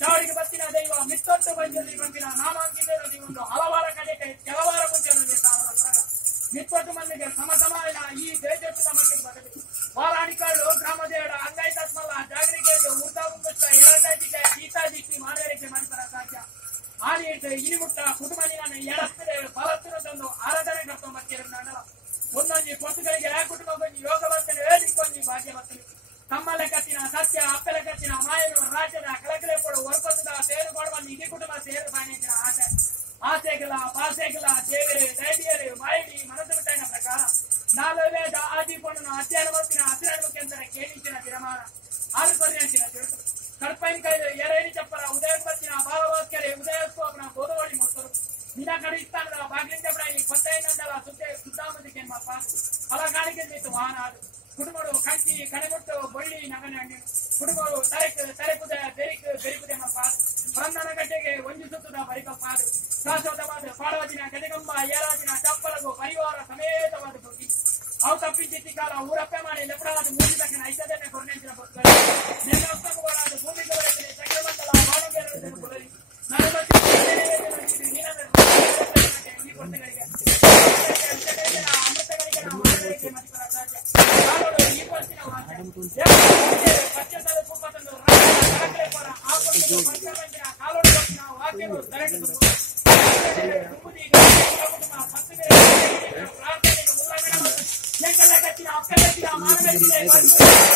ಚಾವಡಿಗೆ ಬತ್ತಿನ ದೈವ ಮಿತ್ತೊಟ್ಟು ಬಂದಲ್ಲಿ ಬಂದಿನ ನಾಮಾಂಕಿತರಲ್ಲಿ ಒಂದು ಹಲವಾರ ಕಡೆಗೆ ಕೆಲವಾರ ಮುಂಚೆನಲ್ಲಿ ಕಾರಣದಾಗ ಮಿತ್ತೊಟ್ಟು ಮಂದಿಗೆ ಸಮಸಮಾನ ಈ ದೇಶದ ಮಂದಿಗೆ ಬರಲಿ ವಾರಾಣಿಕಾಳು ಗ್ರಾಮದೇಡ ಅಂಗೈ ತತ್ಮಲ್ಲ ಜಾಗರಿಗೆ ಊಟ ಉಂಗುಷ್ಟ ಎರಡೈದಿಗೆ ಗೀತಾದಿಕ್ಕಿ ಮಾದೇರಿಗೆ ಮಾಡಿದರ ಸಾಧ್ಯ ಆನೆ ಇನಿಮುಟ್ಟ ಕುಟುಂಬನಿನ ಎಡತ್ತಿದೆ ಬಲತ್ತಿನ ತಂದು ಆರಾಧನೆ ಕರ್ತೊಂಬತ್ತಿರಲ್ಲ ಒಂದೊಂದು ಪೊತ್ತುಗಳಿಗೆ ಕುಟುಂಬ ಯೋಗವರ್ತನೆ ಹೇಳಿಕೊಂಡಿ ಭಾಗ್ಯವರ್ತನೆ ತಮ್ಮಲೆ ಕತ್ತಿನ ಸತ್ಯ ಅಪ್ಪಲೆ ಕತ್ತಿನ ಮಾಯನು ರಾಜ್ಯದ ಕಳಕಲೆ ಕೊಡು ವರ್ಪದ ಸೇರು ಮಾಡುವ ಇಡೀ ಕುಟುಂಬ ಸೇರು ಬಾಣಿನ ಆಸೆ ಆಸೆಗಳ ಭಾಷೆಗಳ ದೇವರೇ ದೈವಿಯರೇ ಮಾಯಿಡಿ ಮನಸ್ಸು ಬಿಟ್ಟನ ಪ್ರಕಾರ ನಾಲ್ಕು ವೇದ ಆದಿಪಣ್ಣನ ಅಧ್ಯಯನ ಮಾಡ್ತಿನ ಹಸಿರಾಡುವಿಕೆ ಅಂತಾರೆ ಕೇಳಿಸಿನ ದಿನಮಾನ ಆರು ಪರಿಣತಿನ ತಿಳಿತು ಕಡ್ಪೈನ ಕೈ ಎರೇಡಿ ಚಪ್ಪರ ಉದಯಪತ್ತಿನ ಬಾಲವಾಕ್ಯರೇ ಉದಯೋತ್ಸವನ ಗೋದವಳಿ ಮೊತ್ತರು ನಿನ ಕಡಿಸ್ತಾನದ ಬಾಗಿಲಿಂದ ಬಿಡಾಯಿ ಕೊತ್ತೈನಂದಲ ಸುದ್ದಾಮದಿಗೆ ಫಲಗಾಣಿಕೆ ನಿಂತು ವಾಹನ ಅದು ಕುಟುಂಬರು ಕಂಚಿ ಕಣೆಮುಟ್ಟು ಬಳ್ಳಿ ನಗನ ಕುಟುಂಬರು ತರೆಕುದ ಬೆರಿಕುದೆ ಪಾದು ಬಂಧನ ಗಡ್ಡೆಗೆ ಒಂಜು ಸುತ್ತದ ಬರಿಕಪ್ಪಾದು ಶಾಶ್ವತವಾದ ಪಾಡವದಿನ ಗದಗಂಬ ಏರಾದಿನ ಚಪ್ಪಲಗು ಪರಿವಾರ ಸಮೇತವಾದ ಹೋಗಿ ಅವು ತಪ್ಪಿಸಿ ಕಾಲ ಊರಪ್ಪೆ ಮಾಡಿ ಲೆಪಡಾದ ಮೂಡಿ ತಕ್ಷಣ ಐದನೇ ಕೊರನೆಂಚಿನ ಬದುಕಲು ನೆಲಸ್ತಂಭಗಳಾದ ಭೂಮಿಗೆ ಬರಲಿದೆ ಚಕ್ರಮಂಡಲ ಬಾಣಬೇರೆ ಕೊಡಲಿ ಈ ಕೊಟ್ಟಗಳಿಗೆ ಅಮೃತಗಳಿಗೆ ಮರಿಪರ ಸಾಧ್ಯ ಈ ಪತ್ತಿನ ಪಚ್ಚದ ಕುಪ್ಪತ್ತೊಂದು ರಾಕಲೆ ಪರ ಆ ಕೊಟ್ಟಿಗೆ ಪಂಚಮಂದಿರ ಕಾಲೋಡು ಕೊಟ್ಟಿನ ವಾಕ್ಯಗಳು ತರಟಿ ಪ್ರಾರ್ಥನೆಗೆ ಉಲ್ಲಂಘನೆ ಎಂಕಲ್ಲ ಕಚ್ಚಿನ ಅಕ್ಕಲ ಮಾನವ